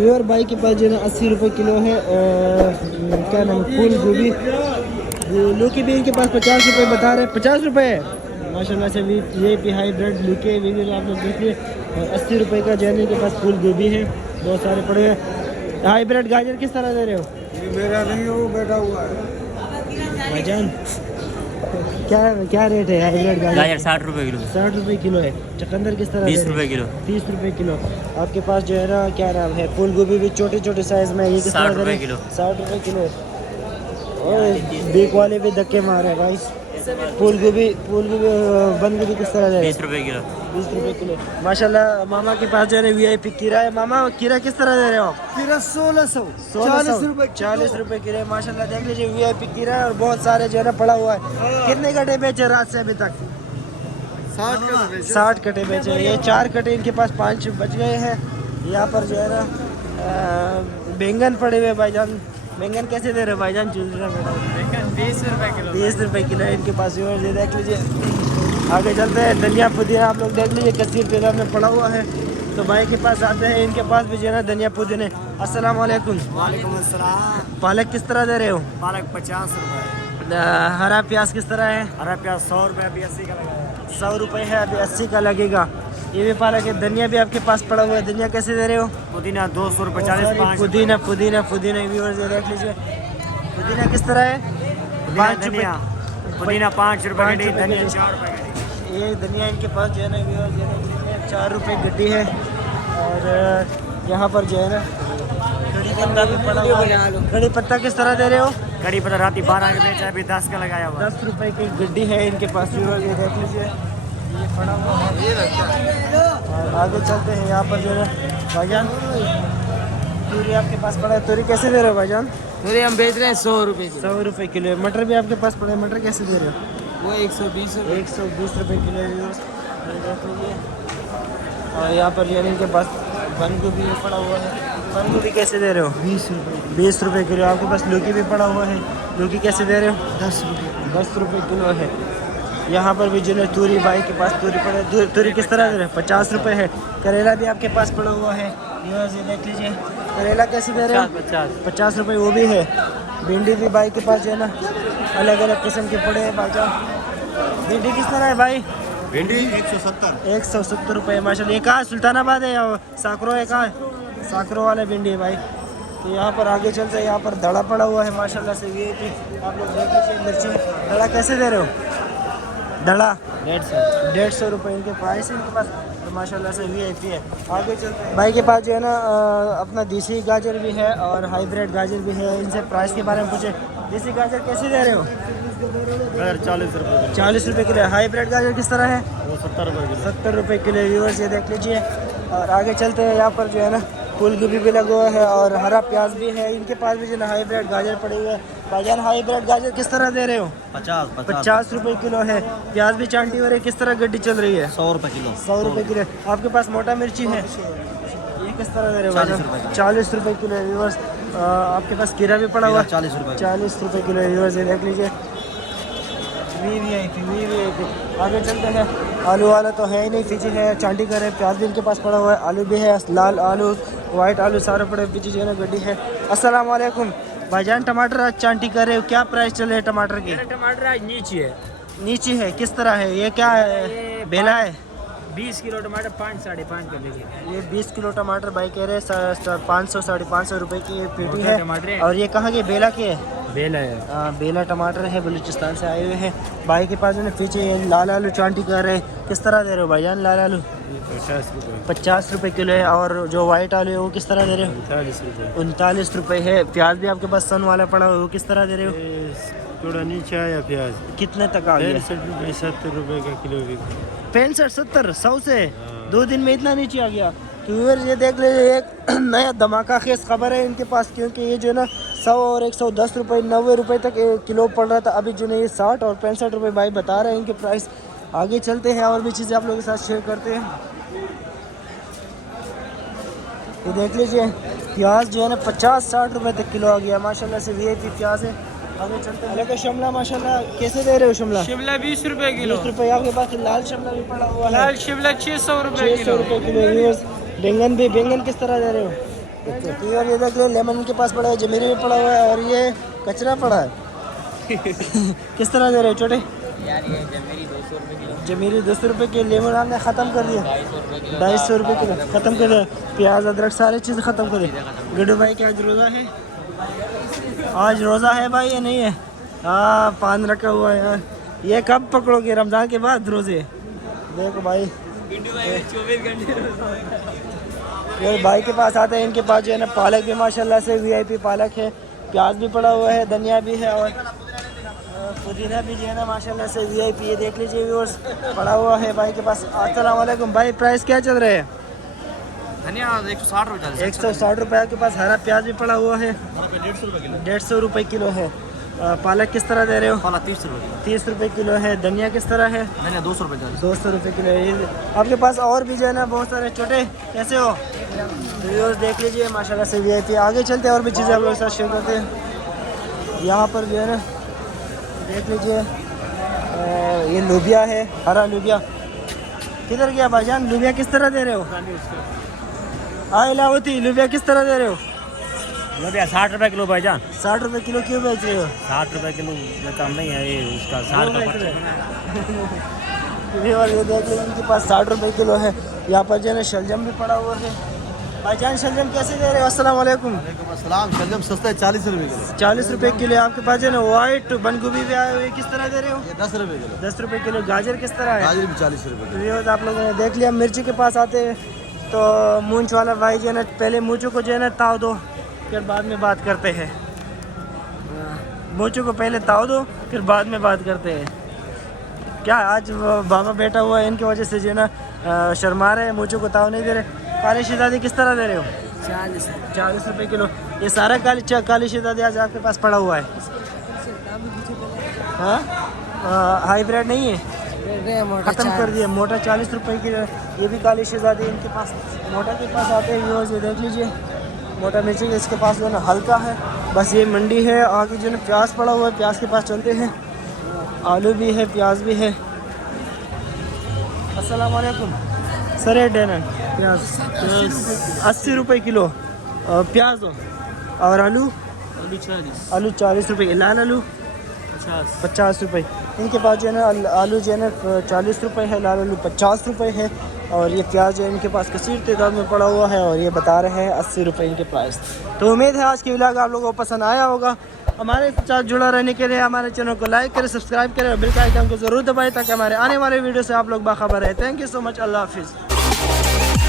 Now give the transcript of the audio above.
तो यार भाई के पास जो है ना 80 रुपये किलो है। क्या नाम है, फूल गोभी। लौकी भी इनके पास 50 रुपये बता रहे हैं। 50 रुपये है माशाल्लाह से भी। ये भी हाईब्रिड लौकी भी आप लोग देखिए। और 80 रुपये का जो है इनके पास फूल गोभी है, बहुत सारे पड़े हैं। हाईब्रिड गाजर किस तरह दे रहे हो? ये मेरा नहीं है, वो बैठा हुआ है भाईजान। क्या रेट है हाईब्रिड गाजर? 60 रुपये किलो। 60 रुपये किलो है। चुकंदर किस तरह? 20 रुपये किलो। 30 रुपये किलो। आपके पास जो है ना क्या नाम है, फूल गोभी भी छोटे छोटे साइज में, ये किस तरह 60 रुपये किलो। 60 रुपये किलो। और बेक वाले भी धक्के मार रहे हैं भाई। फूल गोभी बंद गोभी किस तरह है? 20 रुपये किलो। 20 रुपये किलो। माशाल्लाह मामा के पास जो है ना VIP खीरा है। मामा खीरा किस तरह दे रहे हो आप? खीरा 1600 40 रुपए। 40 रुपये किलो है माशाल्लाह। देख लीजिए VIP खीरा है और बहुत सारे जो है ना पड़ा हुआ है। कितने कटे बेचे रात से अभी तक? 60 कटे बेचे। ये 4 कटे इनके पास 5 बच गए हैं। यहाँ पर जो है ना बैंगन पड़े हुए भाईजान। बैंगन कैसे दे रहे हो भाईजान? बैंगन 20 रुपये किलो। 20 रुपये किलो है इनके पास। ये देख लीजिए। आगे चलते हैं। धनिया पुदीना आप लोग देख लीजिए कसीर तादाद में पड़ा हुआ है। तो भाई के पास आते हैं, इनके पास भी जो है ना धनिया पुदीने। अस्सलाम वालेकुम। वालेकुम अस्सलाम। पालक किस तरह दे रहे हो? पालक 50 रुपए। हरा प्याज किस तरह है? हरा प्याज 100 रुपए, अभी 80 का लगा 100 रुपये है, अभी 80 का लगेगा। ये भी पालक है। धनिया भी आपके पास पड़ा हुआ है। धनिया कैसे दे रहे हो? पुदीना 200 रुपए 40। पुदीना पुदीना पुदीना व्यूअर्स ये देख लीजिए। पुदीना किस तरह है? 5 रुपये। पुदीना 5 रुपए पाँच गड्डी, रुपए धनिया गड्डी। 4 रुपए गड्डी। ये धनिया इनके पास जो है ना व्यूअर्स ये देख लीजिए 4 रुपये गड्डी है। और यहाँ पर जो है ना कड़ी पत्ता भी पड़ा हुआ है। कड़ी पत्ता किस तरह दे रहे हो? कड़ी पत्ता राती 12 का बेचा, अभी 10 का लगाया हुआ। 10 रुपये की गड्डी है इनके पास व्यूअर्स ये देख लीजिए। ये पड़ा हुआ है। और आगे चलते हैं। यहाँ पर जो है भाईजान तूरी आपके पास पड़ा है। तूरी कैसे दे रहे हो भाईजान? पूरे हम बेच रहे हैं 100 रुपए की। 100 रुपये किलो है। मटर भी आपके पास पड़ा है। मटर कैसे दे रहे हो? वो 120 रुपए। 120 रुपये किलो है व्यूअर्स, ये देख लीजिए। और यहाँ पर यानी इनके पास बंद गोभी भी पड़ा हुआ है। बंद गोभी कैसे दे रहे हो? 20 रुपए। 20 रुपये किलो। आपके पास लौकी भी पड़ा हुआ है। लौकी कैसे दे रहे हो? 10 रुपए। 10 रुपये किलो है। यहाँ पर भी जो है तूरी भाई के पास तूरी पड़े। तूरी किस तरह दे रहे हैं? 50 रुपये है। करेला भी आपके पास पड़ा हुआ है। ये देख लीजिए। करेला कैसे दे रहे हो? 50 रुपये वो भी है। भिंडी भी भाई के पास जो है ना अलग अलग किस्म के पड़े हैं भाईजान। भिंडी किस तरह है भाई? भिंडी 170। 170 रुपये माशाल्लाह। ये कहाँ सुल्तानाबाद है या साकरो है? कहाँ है? साकरो वाले भिंडी है भाई। तो यहाँ पर आगे चलते हैं। यहाँ पर दड़ा पड़ा हुआ है माशाल्लाह से। VIP आप लोग देख लीजिए। मिर्ची दड़ा कैसे दे रहे हो? दड़ा 150 रुपये इनके प्राइस है इनके पास। तो माशाल्लाह से VIP है। आगे चलते हैं। भाई के पास जो है ना अपना देसी गाजर भी है और हाइब्रिड गाजर भी है। इनसे प्राइस के बारे में पूछे। देसी गाजर कैसे दे रहे हो? 40 रुपए। 40 रुपये किलो। हाइब्रिड गाजर किस तरह है? वो 70 रुपए किलो। 70 रुपये किलो व्यूअर्स ये देख लीजिए। और आगे चलते हैं। यहाँ पर जो है ना फूल गोभी भी लगा हुआ है और हरा प्याज भी है। इनके पास भी जो है ना हाइब्रिड गाजर पड़े हुए हैं। भाईजान हाइब्रिड गाजर किस तरह दे रहे हो? 50 रुपये किलो है। प्याज भी चांटी हो रही है। किस तरह गड्डी चल रही है? 100 रुपए किलो। 100 रुपये किलो। आपके पास मोटा मिर्ची है, ये किस तरह दे रहे हो? 40 रुपये। 40 रुपये किलो है व्यूअर्स। आपके पास खीरा भी पड़ा हुआ है। 40 रुपए। 40 रुपये किलो है व्यूअर्स ये देख लीजिए। VIP। आगे चलते हैं। आलू वाला तो है ही नहीं, पीछे है चांटी कर रहे। प्याज भी इनके पास पड़ा हुआ है। आलू भी है, लाल आलू वाइट आलू सारे पड़े। पीछे जो है ना गड्डी है। अस्सलाम वालेकुम भाईजान। टमाटर आज चांटी कर रहे हो, क्या प्राइस चल रहे हैं टमाटर की? टमाटर आज नीचे है। नीचे है। किस तरह है? ये क्या है? बेला है। 20 किलो टमाटर 5 साढ़े 5 का लीजिए। ये 20 किलो टमाटर भाई कह रहे हैं 500 साढ़े 500 रुपये की पेटी है। टमाटर है। और ये कहाँ के? बेला के है। बेला है। बेला टमाटर है, बलूचिस्तान से आए हुए हैं। भाई के पास है पीछे ये लाल आलू चांटी कर रहे हैं। किस तरह दे रहे हो भाईजान लाल आलू? 50 रुपए। 50 रुपये किलो है। और जो वाइट आलू है वो किस तरह दे रहे हो? 39 रुपए। 39 रुपये है। प्याज भी आपके पास सन वाला पड़ा हुआ है, वो किस तरह दे रहे हो? थोड़ा नीचे आया प्याज। कितने तक आ गया? 70 रुपए का किलो भी। 65-70 100 से 2 दिन में इतना नीचे आ गया। तो व्यूअर्स ये देख लीजिए एक नया धमाका खेज खबर है इनके पास। क्योंकि ये जो ना 100 और 110 रुपये 90 रुपये तक किलो पड़ रहा था। अभी जो है ये 60 और 65 रुपये भाई बता रहे हैं इनके प्राइस। आगे चलते हैं और भी चीज़ें आप लोगों के साथ शेयर करते हैं। ये देख लीजिए प्याज जो है ना 50-60 रुपये तक किलो आ गया माशाल्लाह से। VIP प्याज है। आगे चलते हैं। अलग शिमला माशाल्लाह कैसे दे रहे हो? शिमला 20 रुपए किलो। 20 रुपये। आपके पास लाल शिमला भी पड़ा हुआ है। लाल शिमला 600 रुपए 600 रुपये किलो व्यूअर्स। बैंगन किस तरह दे रहे हो? तो यार ये देख लो, लेमन के पास पड़ा है, जमीरी भी पड़ा हुआ है और ये कचरा पड़ा है। किस तरह दे रहे हो छोटे? यार ये जमीरी 200 रुपये किलो। जमीरी 200 रुपये के, लेमन हमने ख़त्म कर दिया, 250 रुपये किलो ख़त्म कर दिया। प्याज अदरक सारी चीज़ ख़त्म कर दी। गुड्डू भाई क्या आज रोज़ा है? आज रोज़ा है भाई या नहीं है? हाँ, पान रखा हुआ है यार। ये कब पकड़ोगे? रमज़ान के बाद रोज़े? देखो भाई, गुड्डू भाई 24 घंटे ये भाई के पास आते हैं, इनके पास जो है ना पालक भी माशाल्लाह से वीआईपी पालक है, प्याज भी पड़ा हुआ है, धनिया भी है और पुदीना भी जो है ना माशाल्लाह से वीआईपी। ये देख लीजिए व्यूअर्स, पड़ा हुआ है भाई के पास। अस्सलाम वालेकुम भाई, प्राइस क्या चल रहे हैं? धनिया 160 रुपये 160 रुपये आपके पास। हरा प्याज भी पड़ा हुआ है, 150 रुपये किलो है। पालक किस तरह दे रहे हो? पालक 30 रुपये 30 रुपये किलो है। धनिया किस तरह है? धनिया 200 रुपये 200 रुपये किलो है। ये आपके पास और भी जो है ना बहुत सारे। छोटे कैसे हो? व्यूअर्स देख लीजिए माशाल्लाह से वीआईपी। आगे चलते हैं और भी चीज़ें आप लोगों के साथ शेयर करते हैं। यहाँ पर जो है ना देख लीजिए, ये लोबिया है, हरा लोबिया। किधर गया भाईजान? लोबिया किस तरह दे रहे हो? हाँ इलावती, लोबिया किस तरह दे रहे हो? लोबिया 60 रुपये किलो भाईजान। 60 रुपये किलो क्यों बेच रहे हो? 60 रुपये किलो में कम नहीं है, ये उसका 60 का पड़ता ये और ये देख लीजिए, इनके पास 60 रुपये किलो है। यहाँ पर जो है ना शलजम भी पड़ा हुआ है। भाईजान शलजम कैसे दे रहे हो? अस्सलाम वालेकुम। सलाम। शलजम सस्ता है, 40 रुपये किलो। 40 रुपये किलो। आपके पास जो है ना वाइट बंद गोभी भी आए हुए, किस तरह दे रहे हो? ये 10 रुपये किलो। 10 रुपये किलो। गाजर किस तरह है? गाजर भी 40 रुपये किलो। व्यूअर्स आप लोगों ने देख लिया। मिर्ची के पास आते हैं तो मूंछ वाला भाई जो है ना पहले मूंछों को जो है ना ताव दो, फिर बाद में बात करते हैं। मूंछों को पहले ताव दो, फिर बाद में बात करते हैं। क्या आज वो बाबा बैठा हुआ है, इनकी वजह से जो है ना शर्मा रहे हैं, मूंछों को ताव नहीं दे रहे। काली शहजादी किस तरह दे रहे हो? 40 रुपये किलो। ये सारा काली शहजादी आज आपके पास पड़ा हुआ है? हाँ, हाईब्रिड नहीं है, ख़त्म कर दिया। मोटा 40 रुपये की। ये भी काली शहजादी इनके पास। मोटा के पास आते हैं व्यूअर्स, ये देख लीजिए मोटा मिर्ची इसके पास जो है ना हल्का है। बस ये मंडी है। आगे जो है ना प्याज पड़ा हुआ है, प्याज के पास चलते हैं। आलू भी है, प्याज भी है। अस्सलाम वालेकुम सर। ये डेनन प्याज 80 रुपये किलो प्याज और आलू 40 रुपये। लाल आलू 50 रुपये। इनके पास जो है ना आलू जो है ना 40 रुपये है, लाल आलू 50 रुपये है और ये प्याज जो है इनके पास कसीर तादाद में पड़ा हुआ है और ये बता रहे हैं 80 रुपये इनके प्राइस। तो उम्मीद है आज की व्लॉग आप लोगों को पसंद आया होगा। हमारे साथ जुड़ा रहने के लिए हमारे चैनल को लाइक करें, सब्सक्राइब करें और बेल का आइकन को ज़रूर दबाएं ताकि हमारे आने वाले वीडियो से आप लोग बाखबर रहे। Thank you so much. अल्लाह हाफिज़।